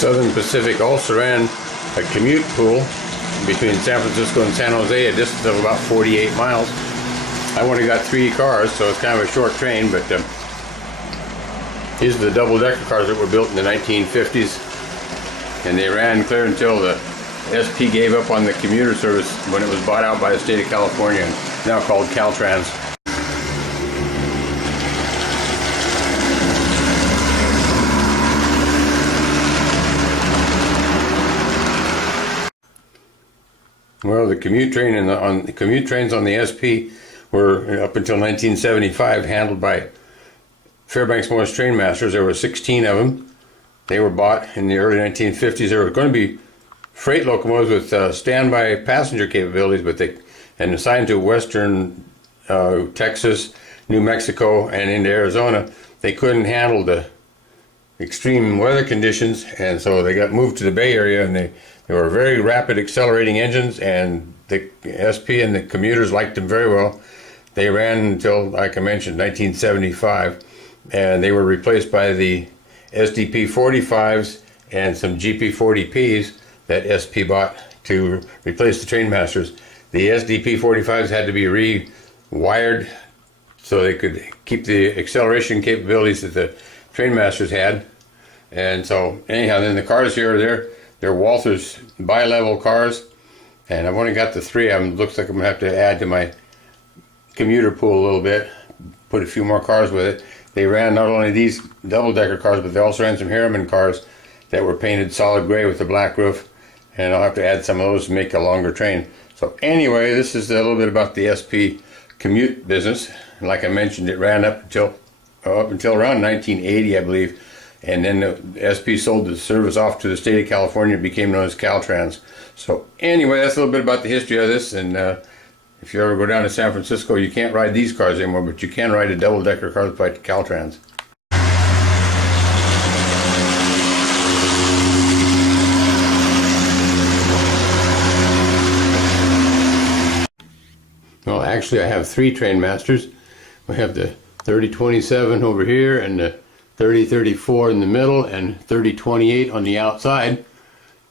Southern Pacific also ran a commute pool between San Francisco and San Jose, a distance of about 48 miles. I only got 3 cars, so it's kind of a short train, but these are the double-decker cars that were built in the 1950s, and they ran clear until the SP gave up on the commuter service when it was bought out by the state of California, now called Caltrans. Well, the commute train and the commute trains on the SP were up until 1975 handled by Fairbanks Morris Trainmasters. There were 16 of them. They were bought in the early 1950s. They were going to be freight locomotives with standby passenger capabilities, but and assigned to western Texas, New Mexico, and into Arizona. They couldn't handle the extreme weather conditions, and so they got moved to the Bay Area, and they were very rapid accelerating engines, and the SP and the commuters liked them very well. They ran until, like I mentioned, 1975, and they were replaced by the SDP 45s and some GP 40Ps that SP bought to replace the Trainmasters. The SDP 45s had to be rewired so they could keep the acceleration capabilities that the Trainmasters had. And so anyhow, then the cars here, they're Walther's bi-level cars, and I've only got the 3 of them. Looks like I'm gonna have to add to my commuter pool a little bit, put a few more cars with it. They ran not only these double-decker cars, but they also ran some Harriman cars that were painted solid gray with a black roof, and I'll have to add some of those to make a longer train. So anyway, this is a little bit about the SP commute business. And like I mentioned, it ran up until around 1980, I believe. And then the SP sold the service off to the state of California. It became known as Caltrans. So anyway, that's a little bit about the history of this. And if you ever go down to San Francisco, you can't ride these cars anymore, but you can ride a double-decker car by Caltrans. Well, actually, I have 3 Trainmasters. We have the 3027 over here, and the 3034 in the middle, and 3028 on the outside.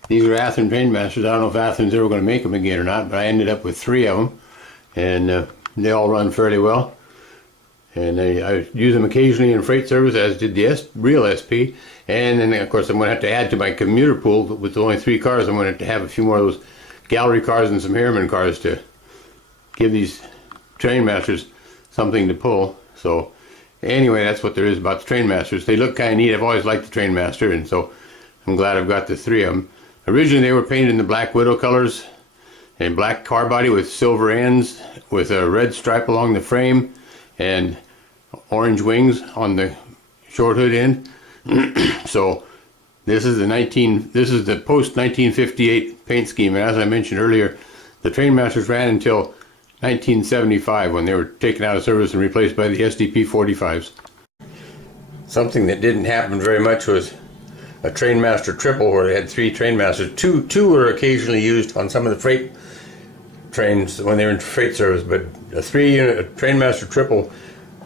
These are Athearn Trainmasters. I don't know if Athearn's ever going to make them again or not, but I ended up with 3 of them, and they all run fairly well. And I use them occasionally in freight service, as did the real SP. And then, of course, I'm going to have to add to my commuter pool. With only 3 cars, I'm going to have a few more of those gallery cars and some Harriman cars to give these Trainmasters something to pull. So anyway, that's what there is about the Trainmasters. They look kind of neat. I've always liked the Trainmaster, and so I'm glad I've got the 3 of them. Originally, they were painted in the Black Widow colors, and black car body with silver ends, with a red stripe along the frame, and orange wings on the short hood end. So this is the post 1958 paint scheme, and as I mentioned earlier, the Trainmasters ran until 1975 when they were taken out of service and replaced by the SDP 45s. Something that didn't happen very much was a Trainmaster triple, where they had 3 Trainmasters. Two were occasionally used on some of the freight trains when they were in freight service, but a 3-unit Trainmaster triple,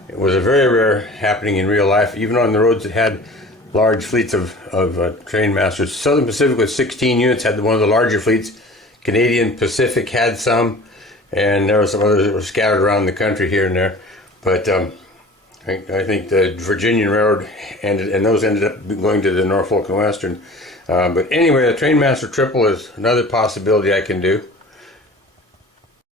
it was a very rare happening in real life, even on the roads that had large fleets of Trainmasters. Southern Pacific with 16 units had one of the larger fleets. Canadian Pacific had some, and there were some others that were scattered around the country here and there. But I think the Virginian Railroad those ended up going to the Norfolk and Western. But anyway, the Trainmaster triple is another possibility I can do.